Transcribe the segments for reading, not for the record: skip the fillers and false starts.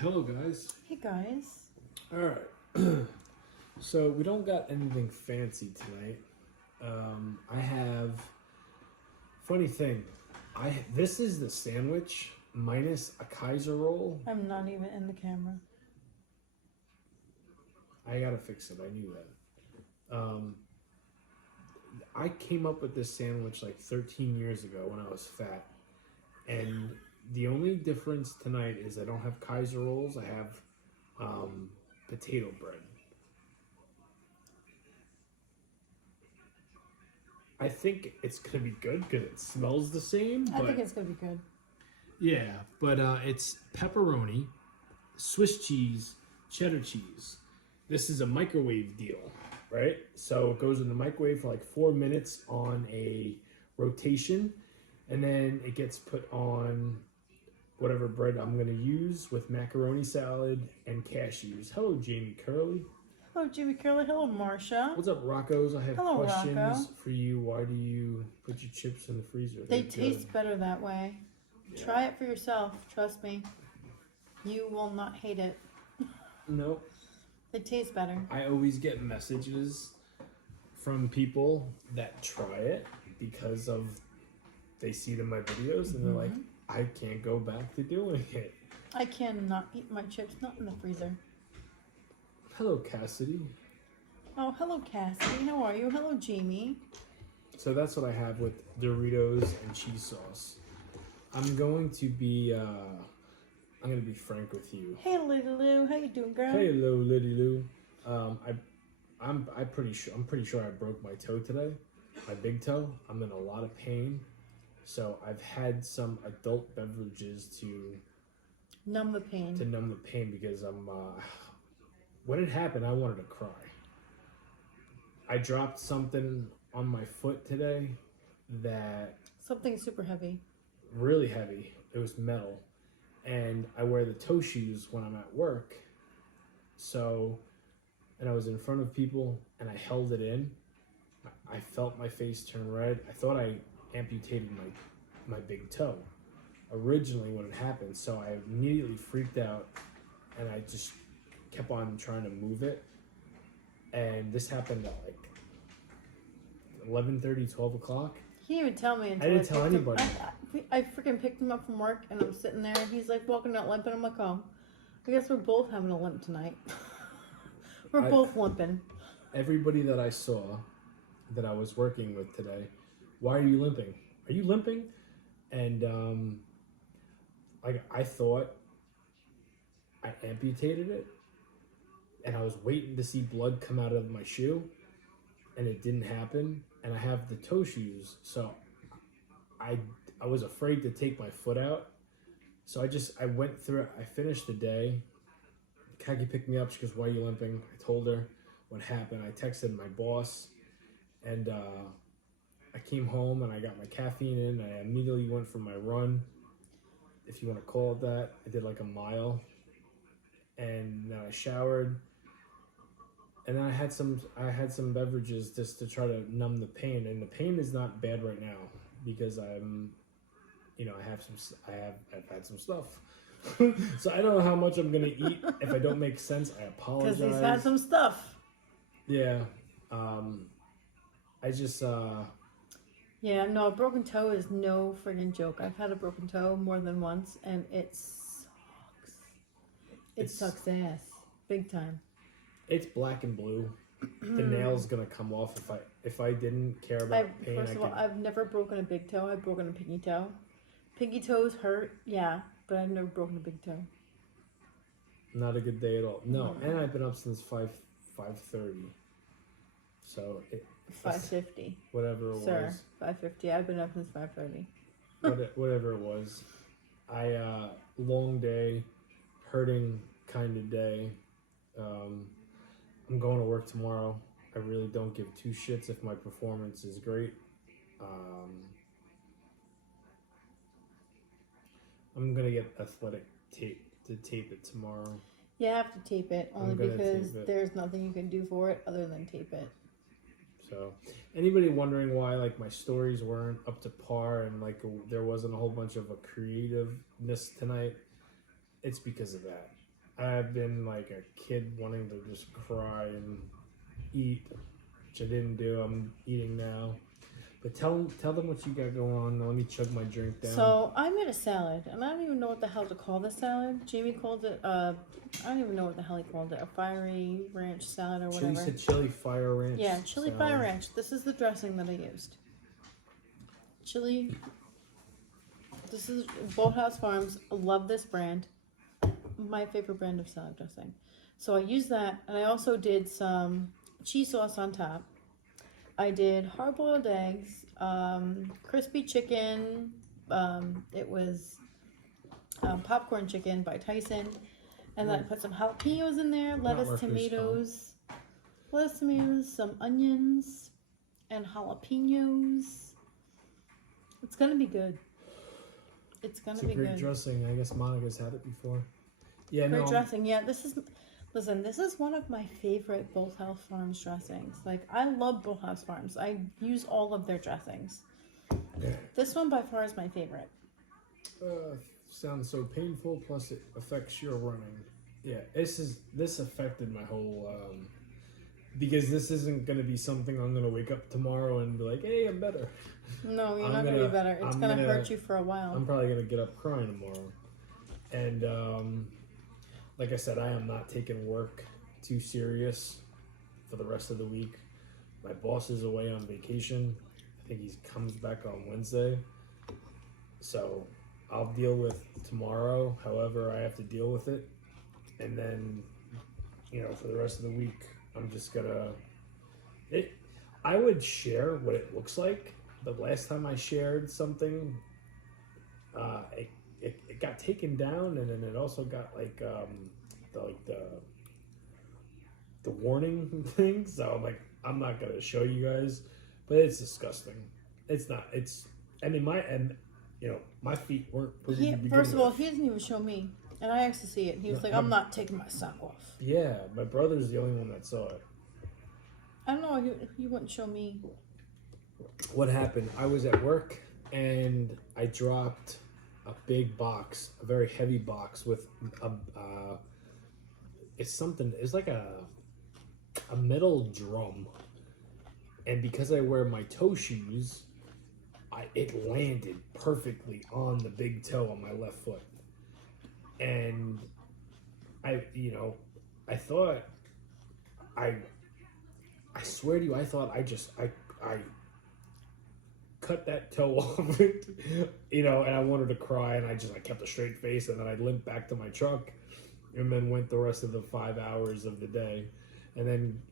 Hello, guys. Hey, guys. All right. So we don't got anything fancy tonight. I have funny thing. This is the sandwich minus a Kaiser roll. I'm not even in the camera. I gotta fix it. I knew that. I came up with this sandwich like 13 years ago when I was fat, and the only difference tonight is I don't have Kaiser rolls. I have potato bread. I think it's gonna be good because it smells the same. I think it's gonna be good. Yeah, but it's pepperoni, Swiss cheese, cheddar cheese. This is a microwave deal, right? So it goes in the microwave for like 4 minutes on a rotation, and then it gets put on whatever bread I'm gonna use with macaroni salad and cashews. Hello, Jamie Curley. Hello, Jimmy Curley. Hello, Marsha. What's up, Roccos? I have Hello, questions Rocco. for you. Why do you put your chips in the freezer? They They're taste good. better that way. Yeah. Try it for yourself. Trust me. You will not hate it. No. They taste better. I always get messages from people that try it because of they see it in my videos and they're like, I can't go back to doing it. I cannot eat my chips not in the freezer. Hello, Cassidy. Oh, hello, Cassie. How are you? Hello, Jamie. So that's what I have with Doritos and cheese sauce. I'm going to be frank with you. Hey, Little Lou. How you doing, girl? Hello, Liddy Lou. I'm pretty sure I broke my toe today, my big toe. I'm in a lot of pain, so I've had some adult beverages to Numb the pain. numb the pain because when it happened, I wanted to cry. I dropped something on my foot today that Something super heavy. really heavy. It was metal, and I wear the toe shoes when I'm at work. So, and I was in front of people, and I held it in. I felt my face turn red. I thought I amputated my big toe originally when it happened. So I immediately freaked out, and I just kept on trying to move it. And this happened at like 11:30, 12 o'clock. He didn't even tell me until I didn't tell anybody. I freaking picked him up from work and I'm sitting there and he's like walking out limping. I'm like, oh, I guess we're both having a limp tonight. We're both limping. Everybody that I saw that I was working with today, why are you limping? Are you limping? And I thought I amputated it, and I was waiting to see blood come out of my shoe, and it didn't happen. And I have the toe shoes, so I was afraid to take my foot out. So I went through it. I finished the day. Kaki picked me up. She goes, "Why are you limping?" I told her what happened. I texted my boss, and I came home and I got my caffeine in. I immediately went for my run, if you want to call it that. I did like a mile, and then I showered. And then I had some beverages just to try to numb the pain, and the pain is not bad right now because I've had some stuff. So I don't know how much I'm gonna eat. If I don't make sense, I apologize. Because he's had some stuff. Yeah, I just Yeah, no, a broken toe is no friggin' joke. I've had a broken toe more than once, and it sucks. It sucks ass, big time. It's black and blue. The nail's gonna come off if I didn't care about pain. First of all, I've never broken a big toe. I've broken a pinky toe. Pinky toes hurt, yeah, but I've never broken a big toe. Not a good day at all. No, and I've been up since 5:30. So 5:50. Whatever it Sir, was. 5:50. I've been up since 5:30. Whatever it was. Long day, hurting kind of day. I'm going to work tomorrow. I really don't give two shits if my performance is great. I'm gonna get athletic tape to tape it tomorrow. You have to tape it only because there's nothing you can do for it other than tape it. So, anybody wondering why like my stories weren't up to par and there wasn't a whole bunch of a creativeness tonight? It's because of that. I've been like a kid wanting to just cry and eat, which I didn't do. I'm eating now. But tell them what you got going on. Let me chug my drink down. So I made a salad, and I don't even know what the hell to call the salad. Jamie called it, I don't even know what the hell he called it, a fiery ranch salad or whatever. You said chili fire ranch. Yeah, chili fire ranch. This is the dressing that I used. Chili. This is Boathouse Farms. I love this brand. My favorite brand of salad dressing. So I used that, and I also did some cheese sauce on top. I did hard-boiled eggs, crispy chicken. It was popcorn chicken by Tyson, and then I put some jalapenos in there, lettuce, tomatoes, some onions, and jalapenos. It's gonna be good. It's gonna be a great good. dressing. I guess Monica's had it before. Yeah, Great dressing. Yeah, this is one of my favorite Boathouse Farms dressings. Like, I love Boathouse Farms. I use all of their dressings. This one by far is my favorite. Sounds so painful. Plus, it affects your running. Yeah, this affected my whole. Because this isn't gonna be something I'm gonna wake up tomorrow and be like, "Hey, I'm better." No, you're not gonna be better. It's gonna hurt you for a while. I'm probably gonna get up crying tomorrow, and like I said, I am not taking work too serious for the rest of the week. My boss is away on vacation. I think he comes back on Wednesday. So I'll deal with tomorrow, however I have to deal with it. And then, for the rest of the week, I'm just gonna... I would share what it looks like, but last time I shared something, it got taken down, and then it also got the warning thing. So I'm like, I'm not gonna show you guys, but it's disgusting. It's not. My feet weren't. First of all, he doesn't even show me, and I actually see it. He was like, "I'm not taking my sock off." Yeah, my brother's the only one that saw it. I don't know. He wouldn't show me. What happened? I was at work and I dropped a big box, a very heavy box with it's like a metal drum, and because I wear my toe shoes, it landed perfectly on the big toe on my left foot, and I thought I swear to you, I thought I cut that toe off, and I wanted to cry, and I kept a straight face, and then I limped back to my truck, and then went the rest of the 5 hours of the day, and then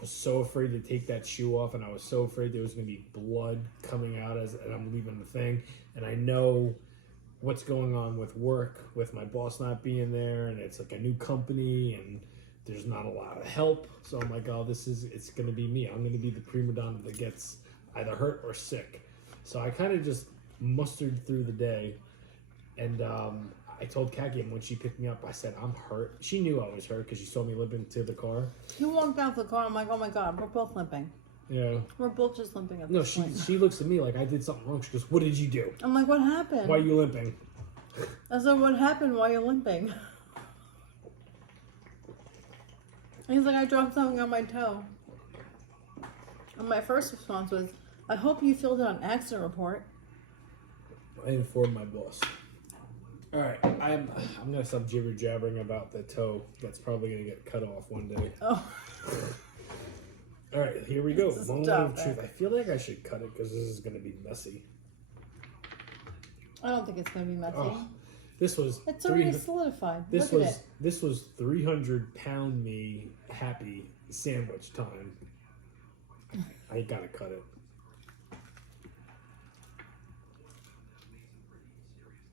was so afraid to take that shoe off, and I was so afraid there was going to be blood coming out and I'm leaving the thing, and I know what's going on with work, with my boss not being there, and it's like a new company, and there's not a lot of help, so I'm like, oh, it's going to be me. I'm going to be the prima donna that gets either hurt or sick. So I kind of just mustered through the day, and I told Kaki when she picked me up, I said, I'm hurt. She knew I was hurt because she saw me limping to the car. You walked out the car, I'm like, oh my God, we're both limping. Yeah. We're both just limping at this point. She looks at me like I did something wrong. She goes, what did you do? I'm like, what happened? Why are you limping? I said, what happened while you're limping? He's like, I dropped something on my toe. And my first response was, I hope you filled out an accident report. I informed my boss. All right, I'm gonna stop jibber jabbering about the toe. That's probably gonna get cut off one day. Oh. All right, here we go. Moment of Stop truth. it. I feel like I should cut it because this is gonna be messy. I don't think it's gonna be messy. Oh, this was. It's already solidified. Look at it. This was 300-pound me happy sandwich time. I gotta cut it.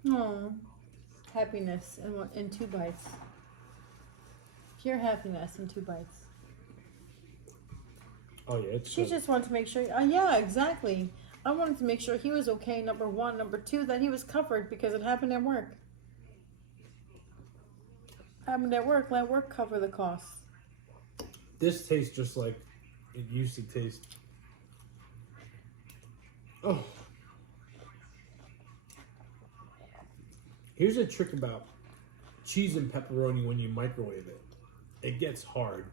Oh, happiness in 2 bites. Pure happiness in 2 bites. Oh yeah, it's. She just wanted to make sure. Yeah, exactly. I wanted to make sure he was okay. Number 1, number 2, that he was covered because it happened at work. Happened at work. Let work cover the costs. This tastes just like it used to taste. Oh. Here's a trick about cheese and pepperoni, when you microwave it, it gets hard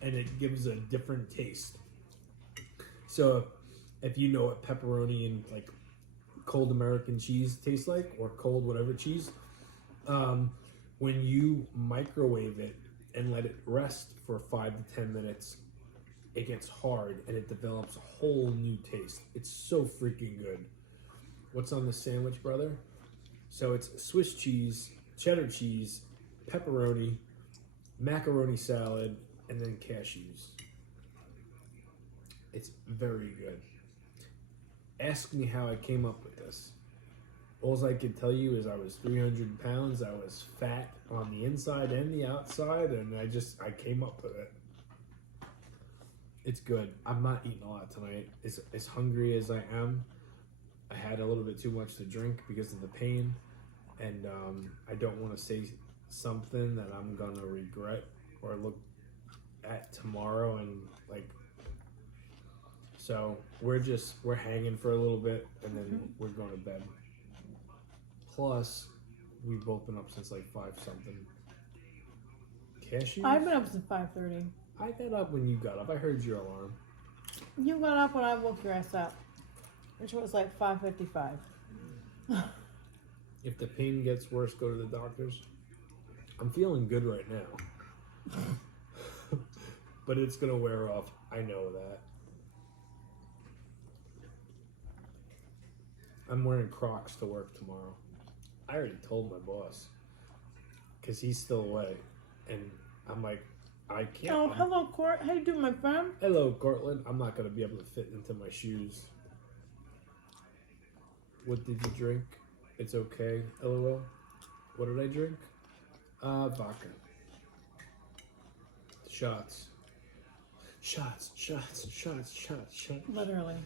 and it gives a different taste. So if you know what pepperoni and like cold American cheese tastes like, or cold whatever cheese, when you microwave it and let it rest for 5 to 10 minutes, it gets hard and it develops a whole new taste. It's so freaking good. What's on the sandwich, brother? So it's Swiss cheese, cheddar cheese, pepperoni, macaroni salad, and then cashews. It's very good. Ask me how I came up with this. All I can tell you is I was 300 pounds. I was fat on the inside and the outside, and I came up with it. It's good. I'm not eating a lot tonight. As hungry as I am, I had a little bit too much to drink because of the pain, and I don't want to say something that I'm gonna regret or look at tomorrow and like. So we're hanging for a little bit, and then we're going to bed. Plus, we've both been up since like 5 something. Cashews? I've been up since 5:30. I got up when you got up. I heard your alarm. You got up when I woke your ass up, which was like 5:55. If the pain gets worse, go to the doctors. I'm feeling good right now. But it's going to wear off. I know that. I'm wearing Crocs to work tomorrow. I already told my boss. Because he's still away. And I'm like, I can't. Oh, hello, Court. How you doing, my friend? Hello, Cortland. I'm not going to be able to fit into my shoes. What did you drink? It's okay. LOL. What did I drink? Vodka. Shots. Shots. Literally.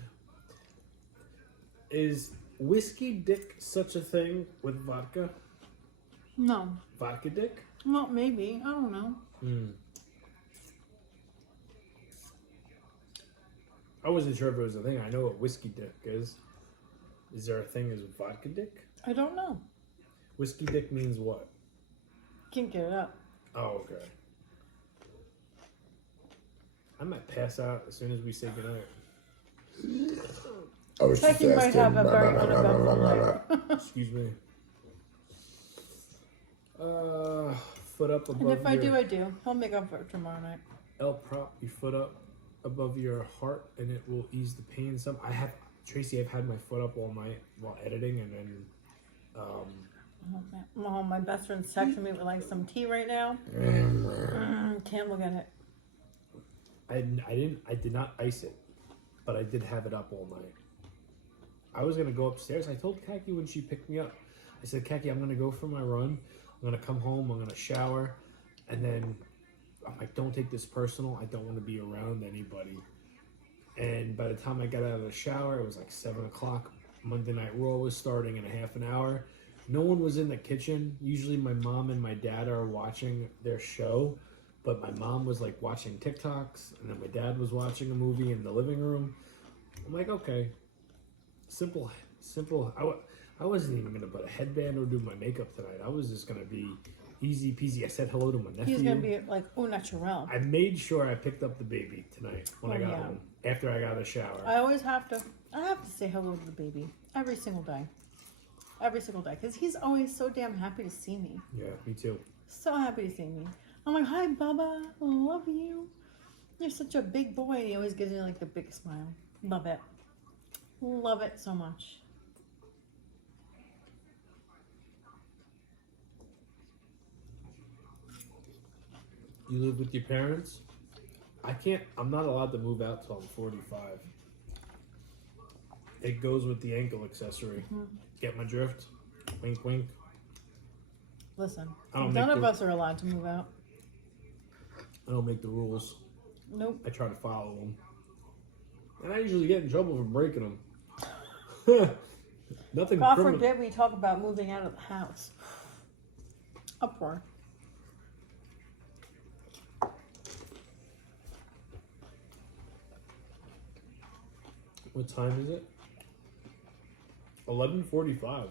Is whiskey dick such a thing with vodka? No. Vodka dick? Well, maybe. I don't know. I wasn't sure if it was a thing. I know what whiskey dick is. Is there a thing as vodka dick? I don't know. Whiskey dick means what? Can't get it up. Oh, okay. I might pass out as soon as we say goodnight. I was just Becky might have a very uneventful night. Excuse me. Foot up above And if I your... do, I do. He'll make up for it tomorrow night. L prop your foot up above your heart and it will ease the pain some. Tracy, I've had my foot up all night while editing, and then Oh, my best friend's texting me with like some tea right now. Can't look at it. I did not ice it, but I did have it up all night. I was gonna go upstairs. I told Kaki when she picked me up, I said, Kaki, I'm gonna go for my run. I'm gonna come home. I'm gonna shower, and then I'm like, don't take this personal. I don't want to be around anybody. And by the time I got out of the shower, it was like 7 o'clock. Monday Night Raw was starting in a half an hour. No one was in the kitchen. Usually my mom and my dad are watching their show, but my mom was like watching TikToks, and then my dad was watching a movie in the living room. I'm like, okay, simple. I wasn't even gonna put a headband or do my makeup tonight. I was just gonna be easy peasy. I said hello to my nephew. He's gonna be like au naturel. I made sure I picked up the baby tonight when I got home after I got out of the shower. I always have to. I have to say hello to the baby every single day. Every single day, because he's always so damn happy to see me. Yeah, me too. So happy to see me. I'm like, hi, Bubba. Love you. You're such a big boy. He always gives me like the big smile. Love it. Love it so much. You live with your parents? I'm not allowed to move out till I'm 45. It goes with the ankle accessory. Get my drift? Wink, wink. Listen, don't none make of the- us are allowed to move out. I don't make the rules. Nope. I try to follow them. And I usually get in trouble for breaking them. Nothing God criminal. forbid we talk about moving out of the house. Uproar. What time is it? 11:45.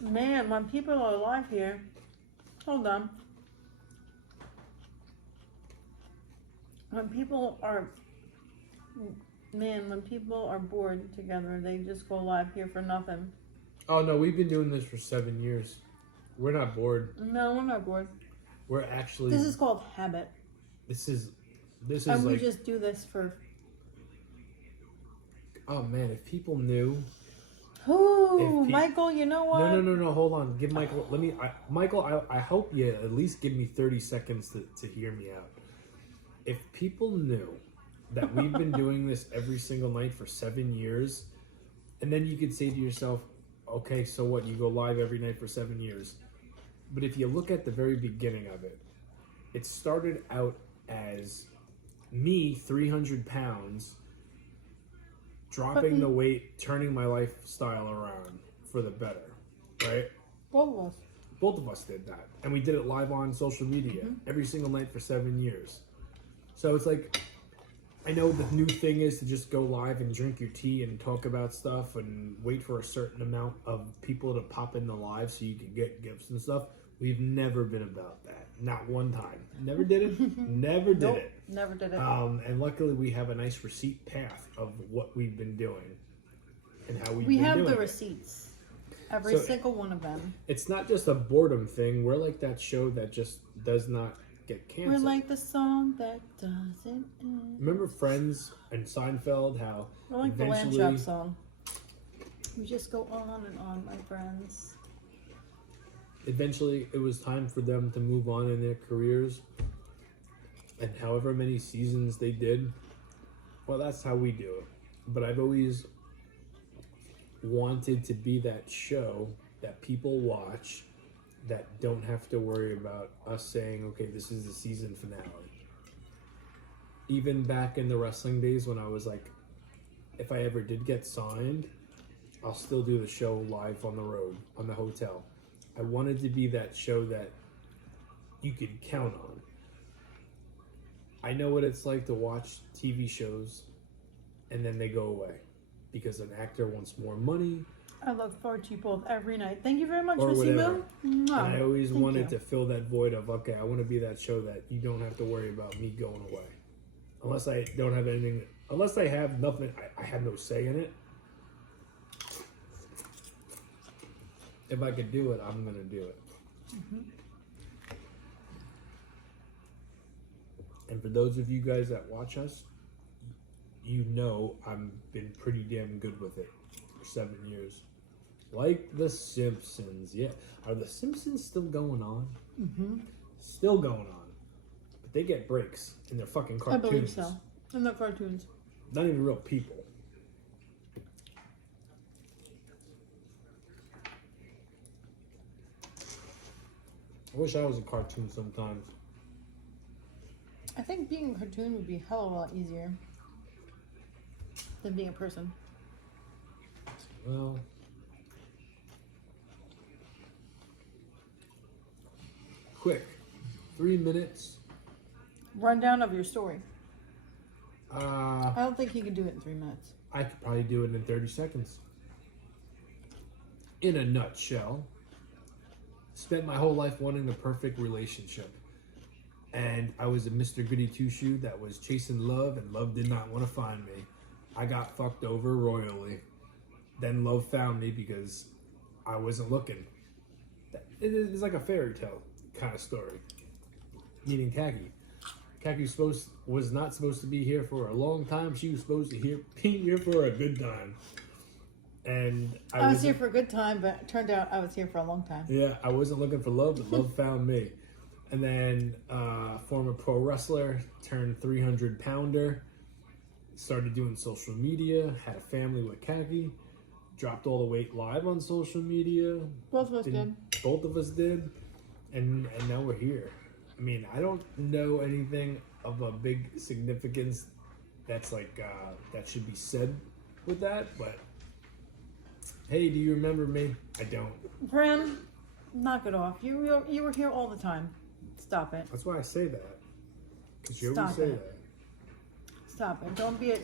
Man, when people are alive here, hold on. when people are bored together, they just go live here for nothing. Oh no, we've been doing this for 7 years. We're not bored. No, we're not bored. We're actually. This is called habit. This is And we like. just do this for. Oh man, if people knew. Oh, Michael, you know what? No. Hold on. Give Michael. Michael, I hope you at least give me 30 seconds to hear me out. If people knew that we've been doing this every single night for 7 years, and then you could say to yourself, okay, so what? You go live every night for 7 years. But if you look at the very beginning of it, it started out as me, 300 pounds, dropping the weight, turning my lifestyle around for the better, right? Both of us. Both of us did that. And we did it live on social media every single night for 7 years. So it's like, I know the new thing is to just go live and drink your tea and talk about stuff and wait for a certain amount of people to pop in the live so you can get gifts and stuff. We've never been about that. Not one time. Never did it. Never did Nope, it. never did it. And luckily we have a nice receipt path of what we've been doing and how we've We been have doing the it. receipts. Every single one of them. It's not just a boredom thing. We're like that show that just does not get canceled. We're like the song that doesn't end. Remember Friends and Seinfeld, how We're like the Lamb eventually Chop song. We just go on and on, my friends. eventually it was time for them to move on in their careers, and however many seasons they did, well, that's how we do it. But I've always wanted to be that show that people watch that don't have to worry about us saying, okay, this is the season finale. Even back in the wrestling days when I was like, if I ever did get signed, I'll still do the show live on the road, on the hotel. I wanted to be that show that you could count on. I know what it's like to watch TV shows and then they go away because an actor wants more money. I look forward to you both every night. Thank you very much, Or Missy whatever. Moon. And I always Thank wanted you. to fill that void of, okay, I want to be that show that you don't have to worry about me going away. Unless I don't have anything, unless I have nothing, I have no say in it. If I could do it, I'm going to do it. And for those of you guys that watch us, you know I've been pretty damn good with it for 7 years. Like The Simpsons. Yeah. Are The Simpsons still going on? Still going on. But they get breaks in their fucking I cartoons. believe so. In the cartoons. Not even real people. I wish I was a cartoon sometimes. I think being a cartoon would be a hell of a lot easier than being a person. Well, quick. 3 minutes. Rundown of your story. I I don't think you can do it in 3 minutes. could probably do it in 30 seconds. In a nutshell, spent my whole life wanting the perfect relationship. And I was a Mr. Goody Two-Shoe that was chasing love, and love did not want to find me. I got fucked over royally. Then love found me because I wasn't looking. It is like a fairy tale kind of story. Meeting Khaki. Khaki was not supposed to be here for a long time. She was supposed to be here for a good time. And I was here for a good time, but it turned out I was here for a long time. Yeah, I wasn't looking for love, but love found me. And then former pro wrestler, turned 300 pounder, started doing social media, had a family with Khaki, dropped all the weight live on social media. Both of us did. Both of us did. And now we're here. I mean, I don't know anything of a big significance that's like, that should be said with that, but hey, do you remember me? I don't. Bram, knock it off. You were here all the time. Stop it. That's why I say that. Because you Stop always say it. that. Stop it. Don't be a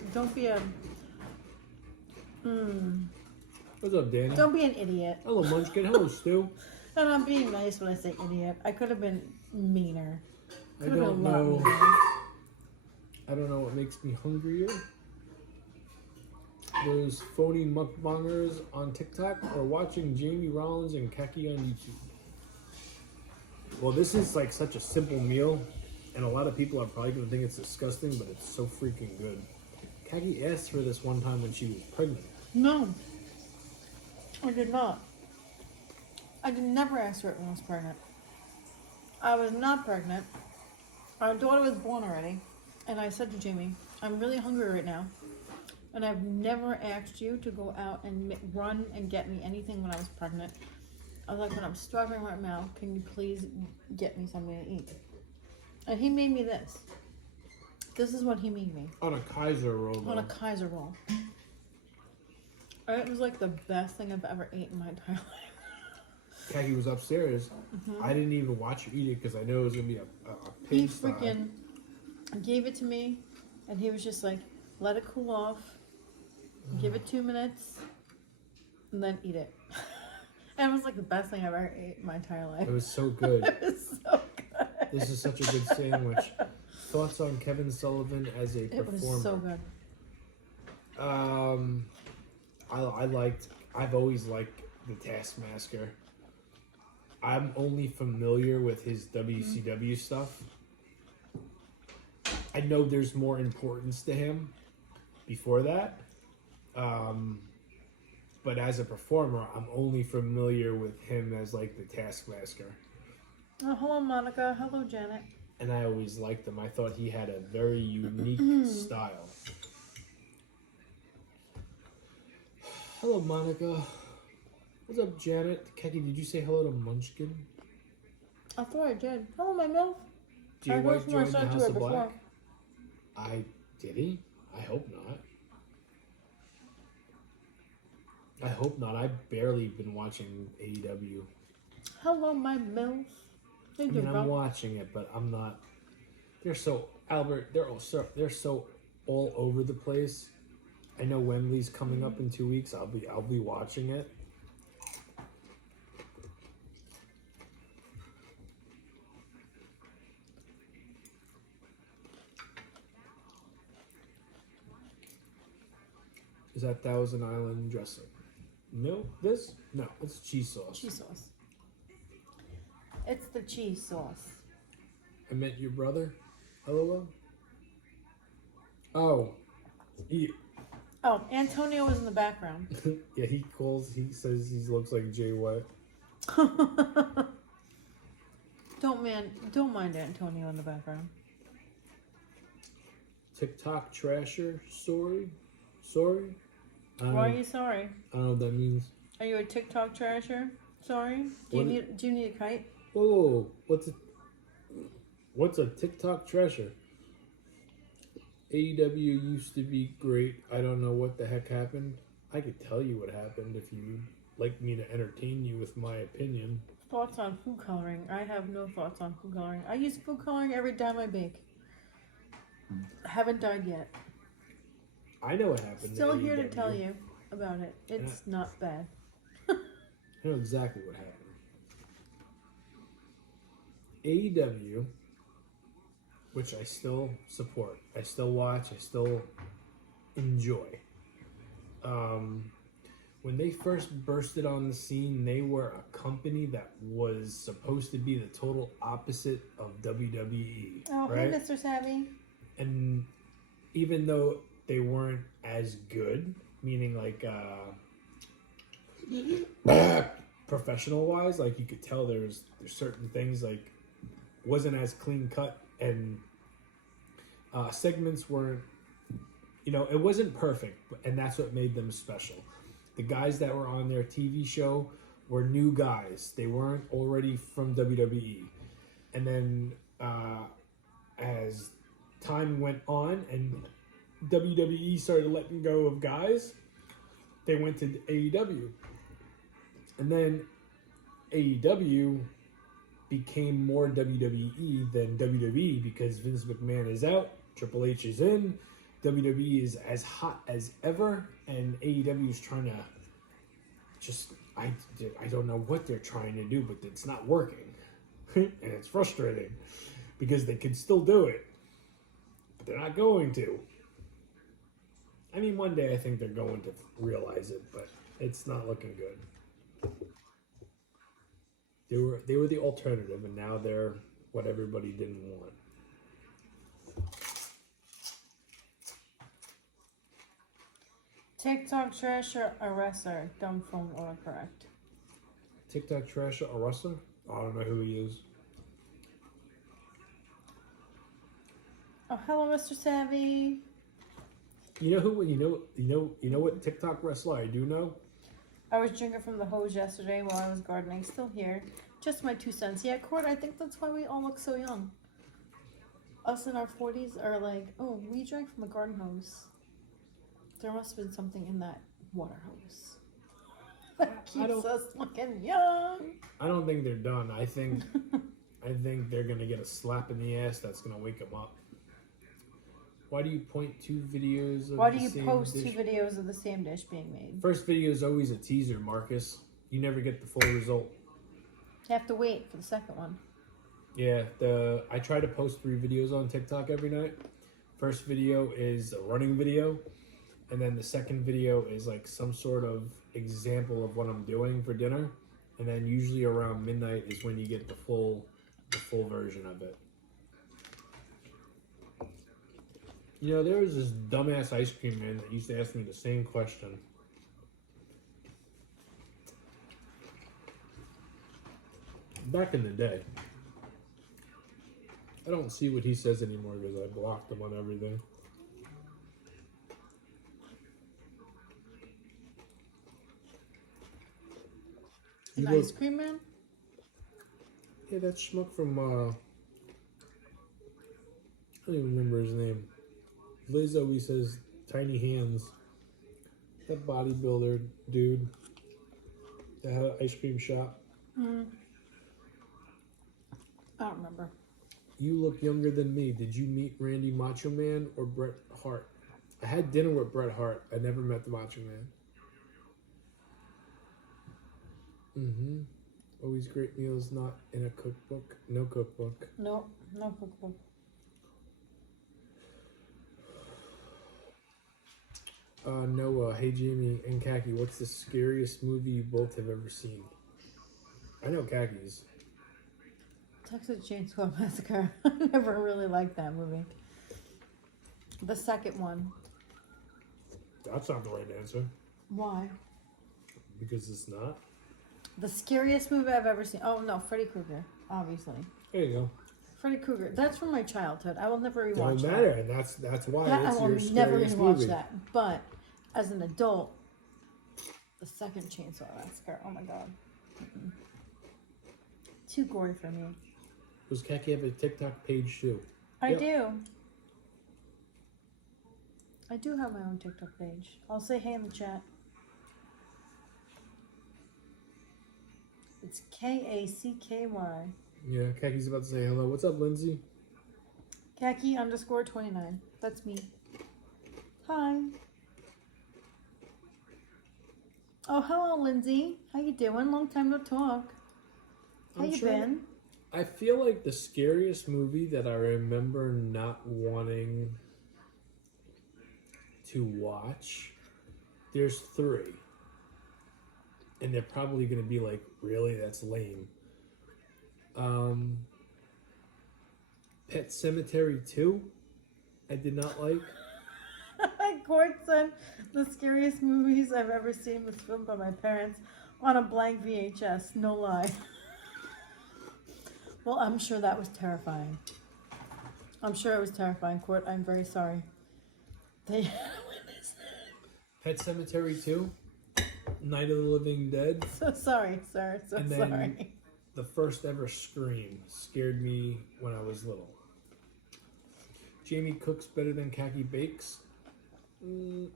What's up, Danny? don't be an idiot. Hello, Munchkin. Hello, Stu. And I'm being nice when I say idiot. I could have been meaner. I Could have don't been a lot know. meaner. I don't know what makes me hungrier. Those phony mukbangers on TikTok or watching Jamie Rollins and Keki on YouTube. Well, this is like such a simple meal, and a lot of people are probably going to think it's disgusting, but it's so freaking good. Keki asked for this one time when she was pregnant. No, I did not. I did never ask for it when I was pregnant. I was not pregnant. Our daughter was born already, and I said to Jamie, I'm really hungry right now, and I've never asked you to go out and run and get me anything when I was pregnant. I was like, when I'm starving right now, can you please get me something to eat? And he made me this. This is what he made me. On a Kaiser roll. On a Kaiser roll. It was like the best thing I've ever eaten in my entire life. Keki was upstairs. Mm-hmm. I didn't even watch her eat it because I know it was going to be a He pig freaking gave it to me, and he was just like, let it cool off, give it 2 minutes, and then eat it. And it was like the best thing I've ever ate in my entire life. It was so good. It was so good. This is such a good sandwich. Thoughts on Kevin Sullivan as a performer? It was so good. I've always liked the Taskmaster. I'm only familiar with his WCW stuff. I know there's more importance to him before that. But as a performer, I'm only familiar with him as like the Taskmaster. Oh, hello, Monica. Hello, Janet. And I always liked him. I thought he had a very unique style. Hello, Monica. What's up, Janet? Keki, did you say hello to Munchkin? I thought I did. Hello, my milk. Jay White joined the House of Black? Did he? I hope not. I hope not. I've barely been watching AEW. Hello, my milk. I mean, I'm watching it, but I'm not. They're so they're so all over the place. I know Wembley's coming up in 2 weeks. I'll be watching it. Is that Thousand Island dressing? No, this? No, it's cheese sauce. Cheese sauce. It's the cheese sauce. I met your brother. LOL. Oh. Oh, Antonio was in the background. Yeah, he says he looks like Jay White. Don't mind Antonio in the background. TikTok trasher, sorry. Why are you sorry? I don't know what that means. Are you a TikTok trasher? Sorry. Do you need a kite? Whoa, what's a TikTok trasher? AEW used to be great. I don't know what the heck happened. I could tell you what happened if you'd like me to entertain you with my opinion. Thoughts on food coloring? I have no thoughts on food coloring. I use food coloring every time I bake. Haven't died yet. I know what happened. Still here to tell you about it. It's not bad. I know exactly what happened. AEW, which I still support, I still watch, I still enjoy. When they first bursted on the scene, they were a company that was supposed to be the total opposite of WWE. Oh, right? hey, Mr. Savvy. And even though they weren't as good, meaning like professional wise, like you could tell there's certain things like wasn't as clean cut, and segments weren't, it wasn't perfect, and that's what made them special. The guys that were on their TV show were new guys. They weren't already from WWE. And then as time went on and WWE started letting go of guys, they went to AEW. And then AEW became more WWE than WWE because Vince McMahon is out, Triple H is in, WWE is as hot as ever, and AEW is trying to I don't know what they're trying to do, but it's not working. And it's frustrating because they can still do it. They're not going to. I mean, one day I think they're going to realize it, but it's not looking good. They were the alternative, and now they're what everybody didn't want. TikTok trash or arrestor? Dumb phone autocorrect. TikTok trash or Russell? I don't know who he is. Oh, hello, Mr. Savvy. You know who? You know what TikTok wrestler I do know? I was drinking from the hose yesterday while I was gardening. Still here. Just my 2 cents. Yeah, Court, I think that's why we all look so young. Us in our 40s are like, oh, we drank from a garden hose. There must have been something in that water hose that keeps us looking young. I don't think they're done. I think they're gonna get a slap in the ass that's gonna wake them up. Why do you point two videos of Why do the you same post dish? 2 videos of the same dish being made? First video is always a teaser, Marcus. You never get the full result. You have to wait for the second one. Yeah, I try to post 3 videos on TikTok every night. First video is a running video, and then the second video is like some sort of example of what I'm doing for dinner, and then usually around midnight is when you get the full version of it. You know, there was this dumbass ice cream man that used to ask me the same question. Back in the day. I don't see what he says anymore because I blocked him on everything. An ice cream man? Yeah, that schmuck from, I don't even remember his name. Liz always says tiny hands. That bodybuilder dude that had an ice cream shop. I don't remember. You look younger than me. Did you meet Randy Macho Man or Bret Hart? I had dinner with Bret Hart. I never met the Macho Man. Always great meals, not in a cookbook. No cookbook. No, no cookbook. Noah, hey Jamie and Khaki, what's the scariest movie you both have ever seen? I know Khaki's. Texas Chainsaw Massacre. I never really liked that movie. The second one. That's not the right answer. Why? Because it's not. The scariest movie I've ever seen. Oh no, Freddy Krueger, obviously. There you go. Freddy Krueger. That's from my childhood. I will never rewatch Don't that. matter, and that's why I it's will your never scariest rewatch movie. that. But as an adult, the second Chainsaw Massacre. Oh my god. Too gory for me. Does Khaki have a TikTok page too? I Yep. do. I do have my own TikTok page. I'll say hey in the chat. It's Kacky. Yeah, Khaki's about to say hello. What's up, Lindsay? Khaki_29. That's me. Hi. Oh, hello, Lindsay. How you doing? Long time no talk. How you been? I feel like the scariest movie that I remember not wanting to watch, there's 3. And they're probably going to be like, really? That's lame. Pet Sematary 2, I did not like. Court said the scariest movies I've ever seen was filmed by my parents on a blank VHS. No lie. Well, I'm sure that was terrifying. I'm sure it was terrifying, Court. I'm very sorry. They witnessed Pet Sematary 2, Night of the Living Dead. So sorry, sir. So And then sorry. the first ever Scream scared me when I was little. Jamie cooks better than Khaki bakes? No.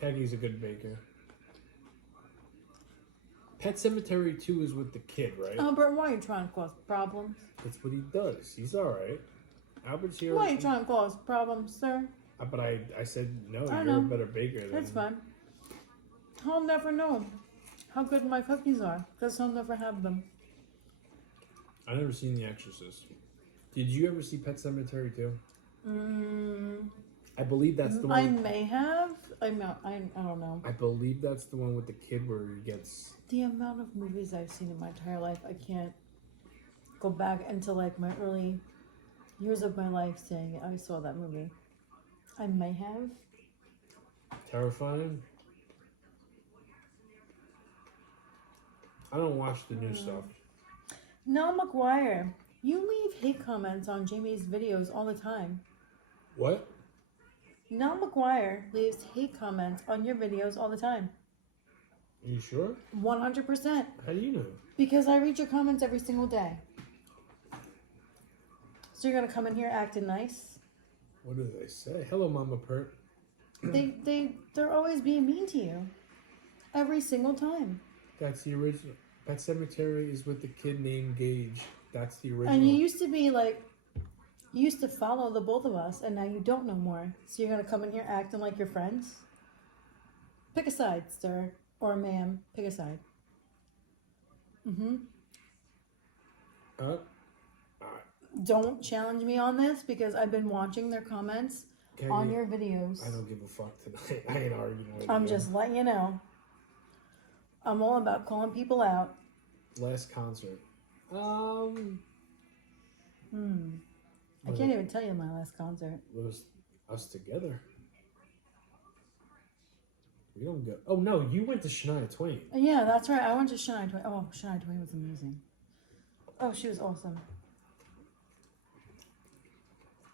Khaki's a good baker. Pet Cemetery 2 is with the kid, right? Albert, why are you trying to cause problems? That's what he does. He's alright. Albert's here. Why are you trying to cause problems, sir? But I said, no, I you're know. a better baker than That's fine. He'll never know how good my cookies are because he'll never have them. I've never seen The Exorcist. Did you ever see Pet Cemetery too? Mm, I believe that's the I one. may have. I don't know. I believe that's the one with the kid where he gets. The amount of movies I've seen in my entire life, I can't go back into like my early years of my life saying I saw that movie. I may have. Terrifying. I don't watch the new stuff. Nell McGuire, you leave hate comments on Jamie's videos all the time. What? Nell McGuire leaves hate comments on your videos all the time. Are you sure? 100%. How do you know? Because I read your comments every single day. So you're gonna come in here acting nice? What do they say? Hello, Mama Pert. They're always being mean to you. Every single time. That's the original. Pet Cemetery is with the kid named Gage. That's the original. And you used to be like, you used to follow the both of us, and now you don't no more. So you're gonna come in here acting like your friends? Pick a side, sir or ma'am. Pick a side. Mm-hmm. Don't challenge me on this because I've been watching their comments on your videos. I don't give a fuck tonight. I ain't arguing with you. I'm just letting you know. I'm all about calling people out. Last concert. I can't even tell you my last concert. It was us together. We don't go. Oh no, you went to Shania Twain. Yeah, that's right. I went to Shania Twain. Oh, Shania Twain was amazing. Oh, she was awesome.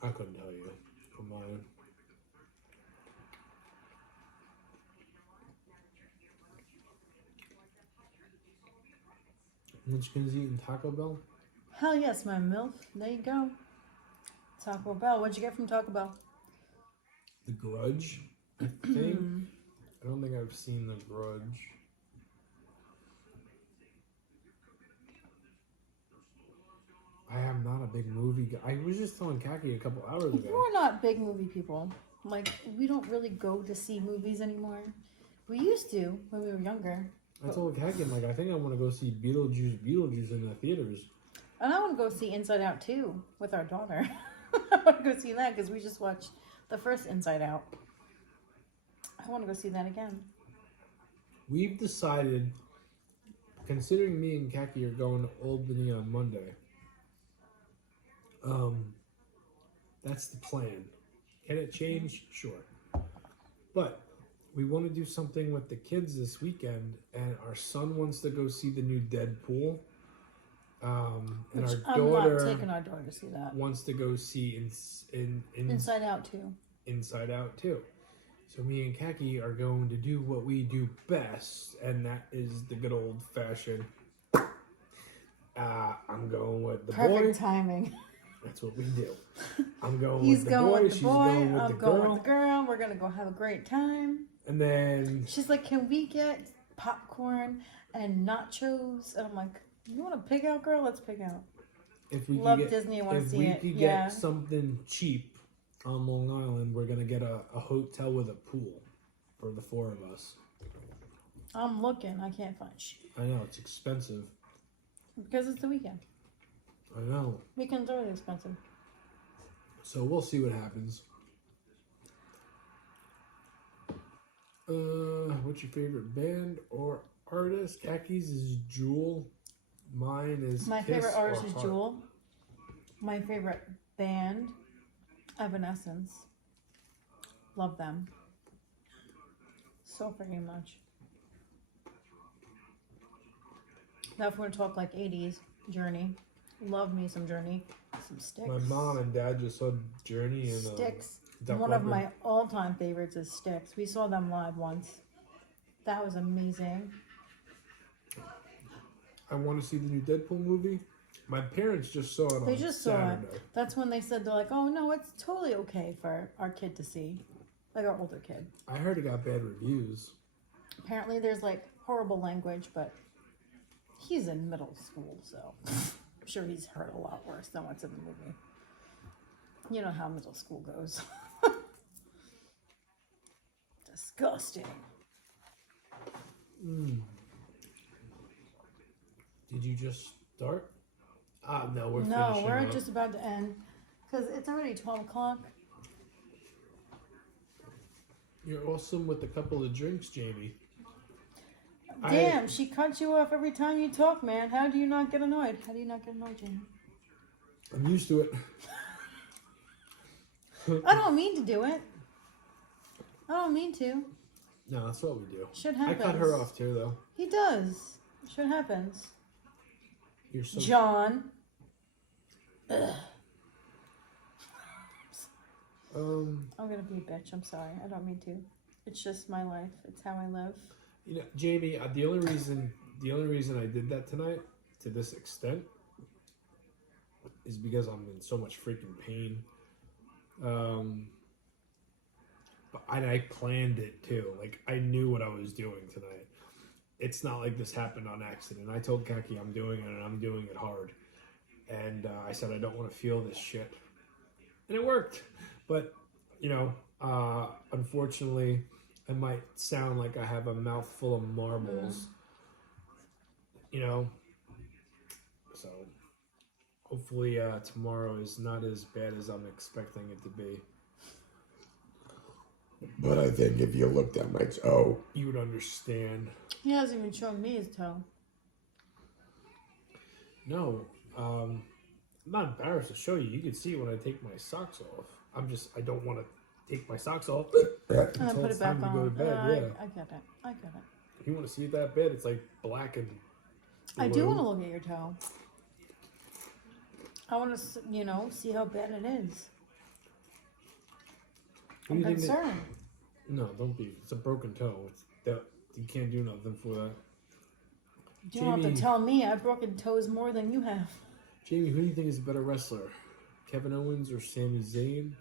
I couldn't tell you. I'm lying. Munchkins eating Taco Bell? Hell yes, my MILF. There you go. Taco Bell. What'd you get from Taco Bell? The Grudge, I think. I don't think I've seen The Grudge. I am not a big movie guy. I was just telling Kaki a couple hours ago. We're not big movie people. Like, we don't really go to see movies anymore. We used to when we were younger. I told Kaki, I'm like, I think I want to go see Beetlejuice in the theaters. And I want to go see Inside Out 2 with our daughter. I want to go see that because we just watched the first Inside Out. I want to go see that again. We've decided, considering me and Kaki are going to Albany on Monday, that's the plan. Can it change? Sure. But we want to do something with the kids this weekend, and our son wants to go see the new Deadpool. And Which our I'm daughter not taking our daughter to see that. wants to go see Inside Out 2. Inside Out too. So me and Kaki are going to do what we do best, and that is the good old fashioned. I'm going with the Perfect boy. timing. That's what we do. I'm going He's with the going boy. with the She's boy. going with I'm the going girl. with the girl. We're gonna go have a great time. And then She's like, "Can we get popcorn and nachos?" And I'm like, "You want to pig out, girl? Let's pig out." if we Love could get, Disney. I want to if see we it. could Yeah. get something cheap on Long Island, we're gonna get a hotel with a pool for the four of us. I'm looking. I can't find shit I know it's expensive. because it's the weekend. I know. Weekends are really expensive. So we'll see what happens. What's your favorite band or artist? Kaki's is Jewel. Mine is My Kiss favorite or artist is Heart. Jewel. My favorite band, Evanescence. Love them so freaking much. Now, if we're gonna talk like '80s, Journey. Love me some Journey. Some Sticks. My mom and dad just saw Journey and Sticks. Duck One of Leopard. my all-time favorites is Sticks. We saw them live once. That was amazing. I want to see the new Deadpool movie. My parents just saw it on They just saw Saturday. it. That's when they said they're like, "Oh no, it's totally okay for our kid to see, like our older kid." I heard it got bad reviews. Apparently, there's like horrible language, but he's in middle school, so I'm sure he's heard a lot worse than what's in the movie. You know how middle school goes. Disgusting. Did you just start? No, we're No, finishing we're up. just about to end because it's already 12 o'clock. You're awesome with a couple of drinks, Jamie. Damn, she cuts you off every time you talk, man. How do you not get annoyed? How do you not get annoyed, Jamie? I'm used to it. I don't mean to do it. I don't mean to. No, that's what we do. Shit I happens. cut her off too, though. He does. Shit happens. You're so. John. Ugh. I'm gonna be a bitch. I'm sorry. I don't mean to. It's just my life. It's how I live. You know, Jamie. The only reason I did that tonight, to this extent, is because I'm in so much freaking pain. But I planned it too. Like, I knew what I was doing tonight. It's not like this happened on accident. I told Kaki I'm doing it and I'm doing it hard. And I said I don't want to feel this shit. And it worked. But, you know, unfortunately, I might sound like I have a mouthful of marbles. You know? So, hopefully tomorrow is not as bad as I'm expecting it to be. But I think if you looked at my toe, You would understand. He hasn't even shown me his toe. No, I'm not embarrassed to show you. You can see it when I take my socks off. I don't want to take my socks off And I until put it's it back time to on. go to bed. Yeah. I get it. I get it. If you want to see it that bad, it's like black and I do blue. want to look at your toe. I want to, see how bad it is. What do I'm you think concerned. No, don't be. It's a broken toe. You can't do nothing for that. You don't have Jamie. to tell me. I've broken toes more than you have. Jamie, who do you think is a better wrestler? Kevin Owens or Sami Zayn?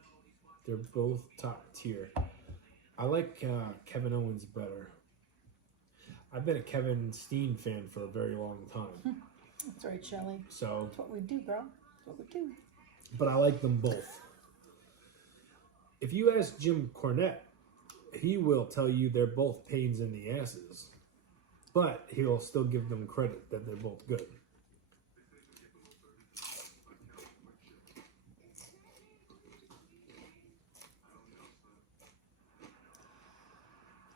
They're both top tier. I like Kevin Owens better. I've been a Kevin Steen fan for a very long time. That's right, Shelly. So, That's what we do, bro. That's what we do. but I like them both. If you ask Jim Cornette, he will tell you they're both pains in the asses. But he'll still give them credit that they're both good.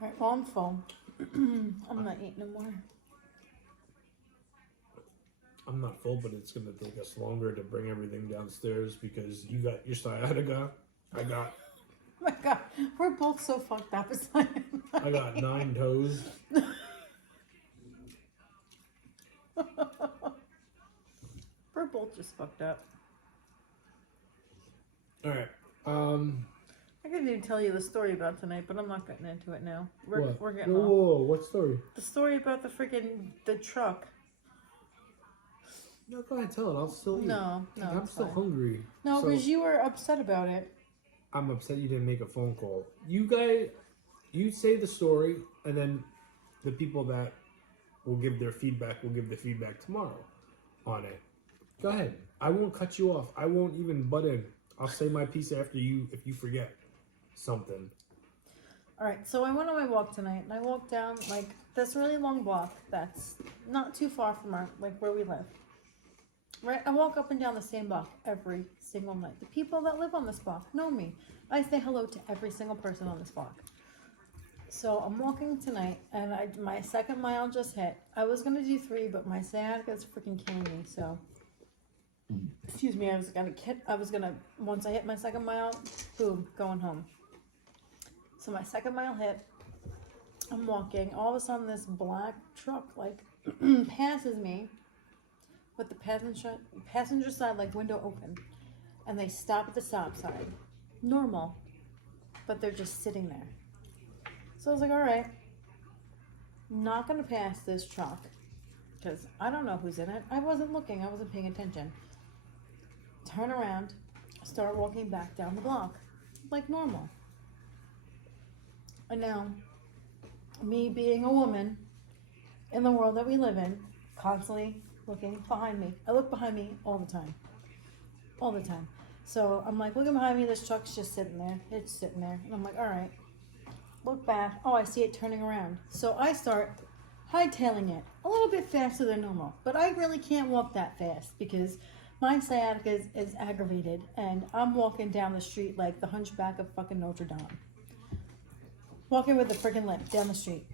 All right, well, I'm full. I'm not eating no more. I'm not full, but it's going to take us longer to bring everything downstairs because you got your sciatica. I got Oh my God, we're both so fucked up. It's like I got 9 toes. we're both just fucked up. All right. I could even tell you the story about tonight, but I'm not getting into it now. We're getting off. Whoa, what story? The story about the truck. No, go ahead, tell it. I'll still eat. No, I'm it's still fine. hungry. No, So, because you were upset about it. I'm upset you didn't make a phone call. You guys, you say the story, and then the people that will give their feedback will give the feedback tomorrow on it. Go ahead. I won't cut you off. I won't even butt in. I'll say my piece after you if you forget something. All right, so I went on my walk tonight, and I walked down like this really long block that's not too far from where we live. Right, I walk up and down the same block every single night. The people that live on this block know me. I say hello to every single person on this block. So I'm walking tonight, and my second mile just hit. I was gonna do 3, but my sciatica is freaking killing me. So, excuse me. Once I hit my second mile, boom, going home. So my second mile hit. I'm walking. All of a sudden, this black truck passes me. With the passenger side window open, and they stop at the stop sign. Normal, but they're just sitting there. So I was like, all right, not gonna pass this truck because I don't know who's in it. I wasn't looking. I wasn't paying attention. Turn around, start walking back down the block like normal. And now, me being a woman in the world that we live in, constantly looking behind me. I look behind me all the time. All the time. So I'm like, looking behind me, this truck's just sitting there. It's sitting there. And I'm like, all right. Look back. Oh, I see it turning around. So I start hightailing it a little bit faster than normal. But I really can't walk that fast because My sciatica is aggravated, and I'm walking down the street like the hunchback of fucking Notre Dame. Walking with a freaking limp down the street.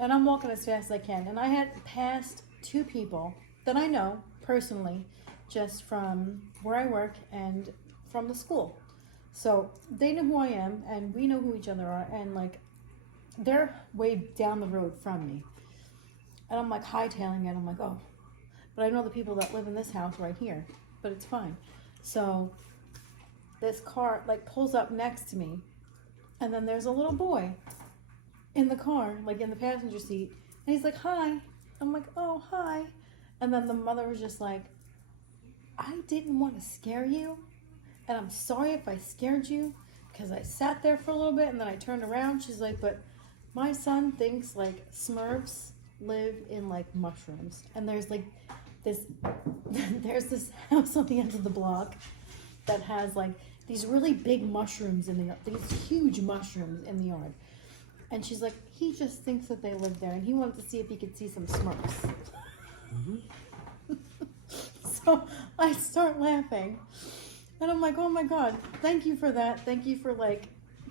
And I'm walking as fast as I can. And I had passed 2 people that I know personally just from where I work and from the school. So they know who I am, and we know who each other are, and like they're way down the road from me. And I'm like hightailing it. I'm like, oh. But I know the people that live in this house right here. But it's fine. So this car like pulls up next to me. And then there's a little boy in the car, like in the passenger seat. And he's like, hi. I'm like, oh, hi. And then the mother was just like, I didn't want to scare you. And I'm sorry if I scared you. Because I sat there for a little bit and then I turned around. She's like, but my son thinks like Smurfs live in like mushrooms. And there's like this, there's this house on the end of the block that has like these really big mushrooms in the yard, these huge mushrooms in the yard. And she's like, he just thinks that they live there and he wanted to see if he could see some Smurfs. Mm-hmm. So I start laughing and I'm like, oh my God, thank you for that. Thank you for like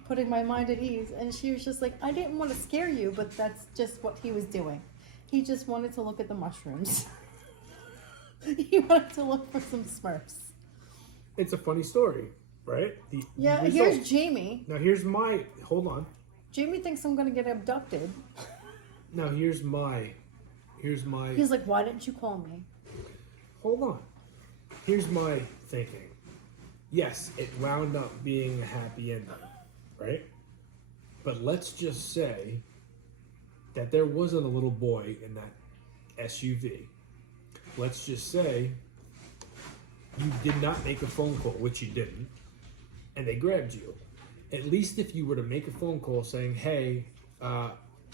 putting my mind at ease. And she was just like, I didn't want to scare you, but that's just what he was doing. He just wanted to look at the mushrooms. He wanted to look for some Smurfs. It's a funny story, right? Yeah, here's Jamie. Now hold on. Jamie thinks I'm going to get abducted. Now here's my. He's like, why didn't you call me? Hold on. Here's my thinking. Yes, it wound up being a happy ending, right? But let's just say that there wasn't a little boy in that SUV. Let's just say you did not make a phone call, which you didn't, and they grabbed you. At least if you were to make a phone call saying, hey,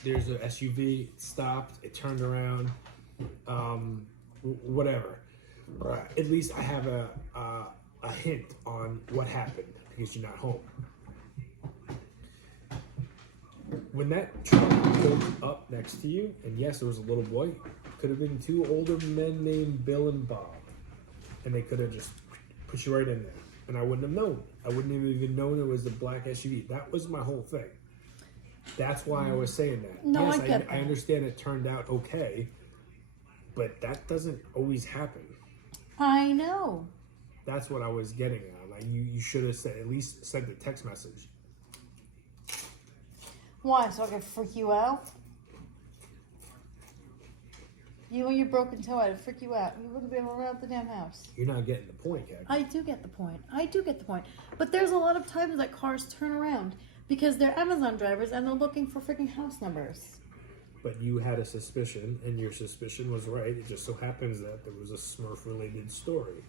there's an SUV, it stopped, it turned around, whatever. At least I have a hint on what happened because you're not home. When that truck pulled up next to you, and yes, there was a little boy, could have been 2 older men named Bill and Bob. And they could have just put you right in there. And I wouldn't have known. I wouldn't have even known it was the black SUV. That was my whole thing. That's why I was saying that. No, yes, I get that. I understand it turned out okay, but that doesn't always happen. I know. That's what I was getting at. Like you should have said, at least sent a text message. Why? So I could freak you out? You and your broken toe, I'd freak you out. You wouldn't be able to run out the damn house. You're not getting the point, Kat. I do get the point. But there's a lot of times that cars turn around because they're Amazon drivers and they're looking for freaking house numbers. But you had a suspicion, and your suspicion was right. It just so happens that there was a Smurf-related story.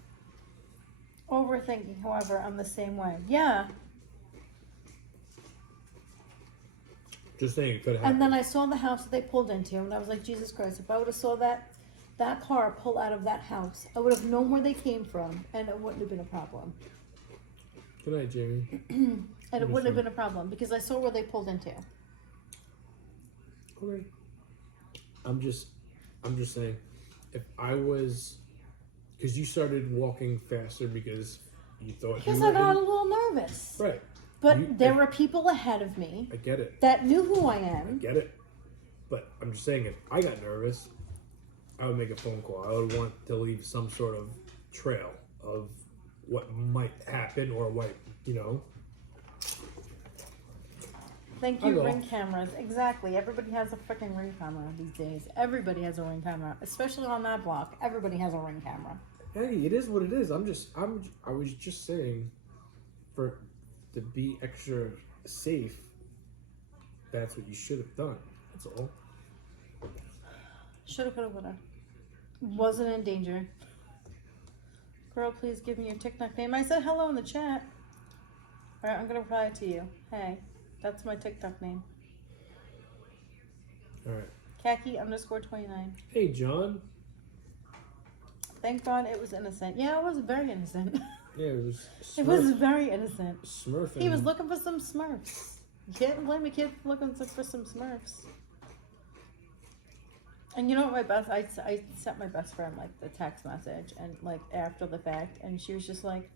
Overthinking, however, I'm the same way. Yeah. Just saying, it could have happened. And then I saw the house that they pulled into, and I was like, Jesus Christ, if I would have saw that car pull out of that house, I would have known where they came from, and it wouldn't have been a problem. Good night, Jamie. And it wouldn't have been a problem, because I saw where they pulled into. Okay. I'm just saying, if I was, because you started walking faster because you thought Because you I were got in, a little nervous. right. But there were people ahead of me I get it. that knew who I I am. get it. But I'm just saying, if I got nervous, I would make a phone call. I would want to leave some sort of trail of what might happen or what, Thank I you, know. Ring cameras. Exactly. Everybody has a freaking Ring camera these days. Everybody has a Ring camera, especially on that block. Everybody has a Ring camera. Hey, it is what it is. I was just saying, to be extra safe, that's what you should have done. That's all. Shoulda, coulda, woulda. Wasn't in danger. Girl, please give me your TikTok name. I said hello in the chat. Alright, I'm gonna reply to you. Hey, that's my TikTok name. Alright. Khaki_29. Hey, John. Thank God it was innocent. Yeah, it was very innocent. Yeah, it was Smurf. It was very innocent. Smurf. He was looking for some Smurfs. You can't blame a kid for looking for some Smurfs. And you know what my best, I sent my best friend like the text message and like after the fact, and she was just like,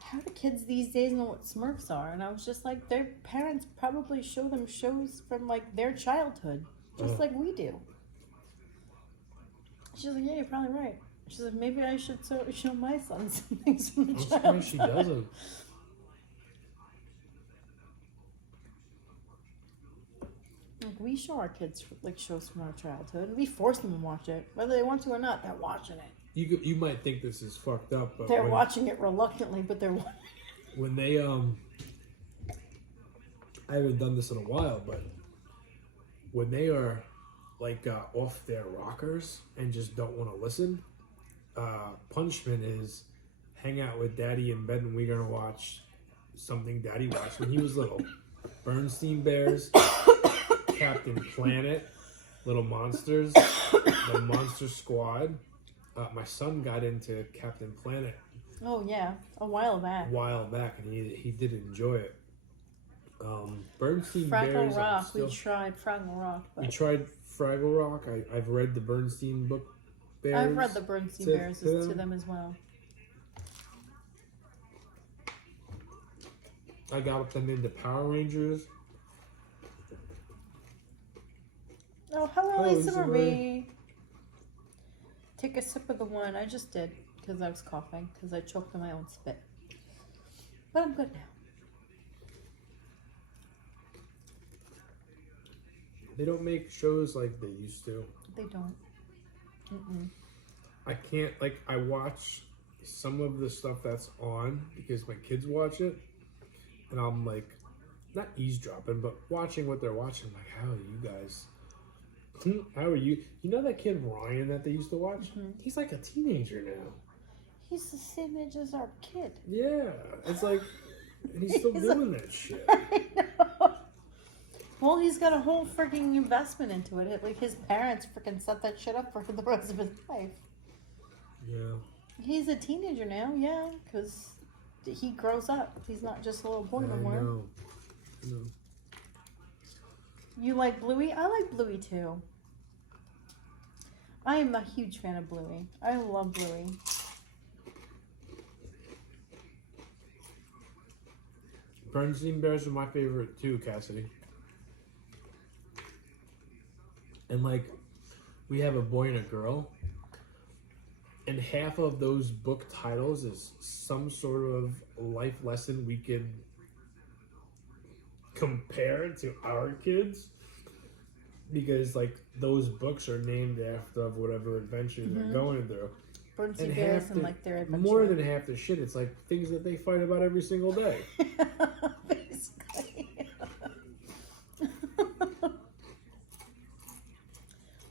how do kids these days know what Smurfs are? And I was just like, their parents probably show them shows from like their childhood, just like we do. She's like, yeah, you're probably right. She's like, maybe I should show my son some things from the I'm childhood. surprised she doesn't. Like we show our kids like shows from our childhood. We force them to watch it, whether they want to or not. They're watching it. You might think this is fucked up, but They're watching it reluctantly, but they're watching. When they I haven't done this in a while, but when they are like off their rockers and just don't want to listen, punishment is hang out with Daddy in bed and we're gonna watch something Daddy watched when he was little. Bernstein Bears, Captain Planet, Little Monsters, the Monster Squad. My son got into Captain Planet Oh yeah, a while back. and he did enjoy it. Bernstein Fraggle Bears. Rock. We tried Fraggle Rock. But We tried Fraggle Rock. I've read the Bernstein book. Bears I've read the Bernstein Bears to them as well. I got them into Power Rangers. Oh, hello, Hello, Lisa Lisa Marie. Take a sip of the wine. I just did because I was coughing because I choked on my own spit. But I'm good now. They don't make shows like they used to. They don't. Mm-mm. I can't, like, I watch some of the stuff that's on because my kids watch it. And I'm like, not eavesdropping, but watching what they're watching. I'm like, how are you guys? How are you? You know that kid Ryan that they used to watch? Mhm. He's like a teenager now. He's the same age as our kid. Yeah. It's like, and he's still He's doing that shit. I know. Well, he's got a whole freaking investment into it. Like his parents freaking set that shit up for the rest of his life. Yeah. He's a teenager now, yeah, because he grows up. He's not just a little boy no more. I know. You like Bluey? I like Bluey too. I am a huge fan of Bluey. I love Bluey. Bernstein Bears are my favorite too, Cassidy. And like, we have a boy and a girl, and half of those book titles is some sort of life lesson we could compare to our kids, because like those books are named after whatever adventure they're going through. Bernstein And Bears half and the- like their adventure. More than half the shit, it's like things that they fight about every single day. Basically.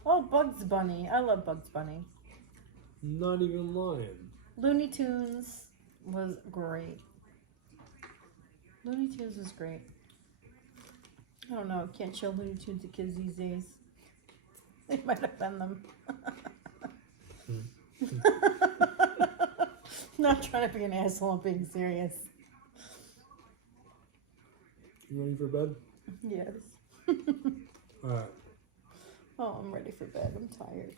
Oh, Bugs Bunny. I love Bugs Bunny. Not even lying. Looney Tunes was great. Looney Tunes was great. I don't know. Can't show Looney Tunes to kids these days. They might offend them. Not trying to be an asshole. I'm being serious. You ready for bed? Yes. Alright, Oh, I'm ready for bed. I'm tired.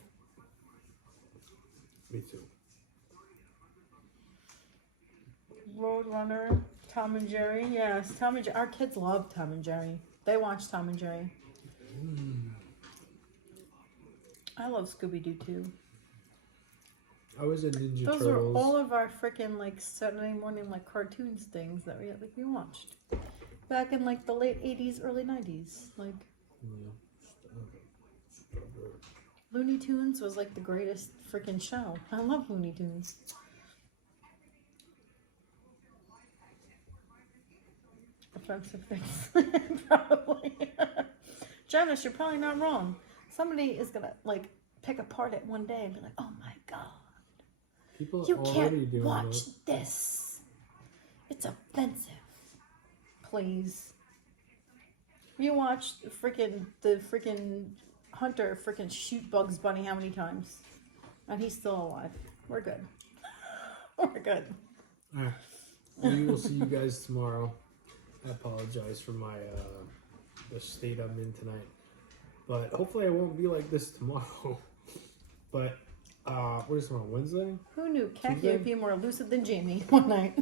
me too. Roadrunner, Tom and Jerry. Yes, Tom and Jerry. Our kids love Tom and Jerry. They watch Tom and Jerry. I love Scooby-Doo too. I was in Ninja Those Turtles. were all of our freaking like Saturday morning like cartoons things that we watched back in like the late 80s, early 90s. Like Looney Tunes was like the greatest freaking show. I love Looney Tunes. Offensive things, probably. Janice, you're probably not wrong. Somebody is gonna like pick apart it one day and be like, "Oh my god, People you already can't doing watch that. this. It's offensive." Please. You watched the freaking Hunter freaking shoot Bugs Bunny how many times? And he's still alive. We're good. We're good. Alright. We will see you guys tomorrow. I apologize for my the state I'm in tonight. But hopefully I won't be like this tomorrow. But what is tomorrow? Wednesday? Who knew Khaki Tuesday? would be more lucid than Jamie one night?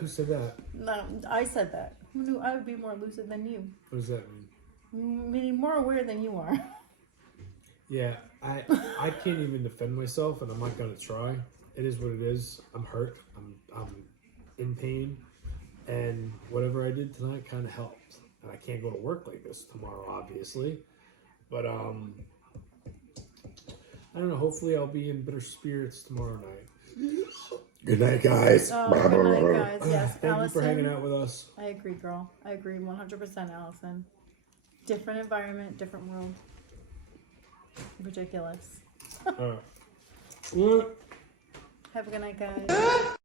Who said that? No, I said that. Who knew I would be more lucid than you? What does that mean? Meaning more aware than you are. Yeah, I can't even defend myself, and I'm not gonna try. It is what it is. I'm hurt. I'm in pain, and whatever I did tonight kind of helped. And I can't go to work like this tomorrow, obviously. But I don't know. Hopefully, I'll be in better spirits tomorrow night. Good night, guys. Oh, good night, guys. Yes, Thank Allison. you for hanging out with us. I agree, girl. I agree 100%, Allison. Different environment, different world. Ridiculous. All right. Have a good night, guys.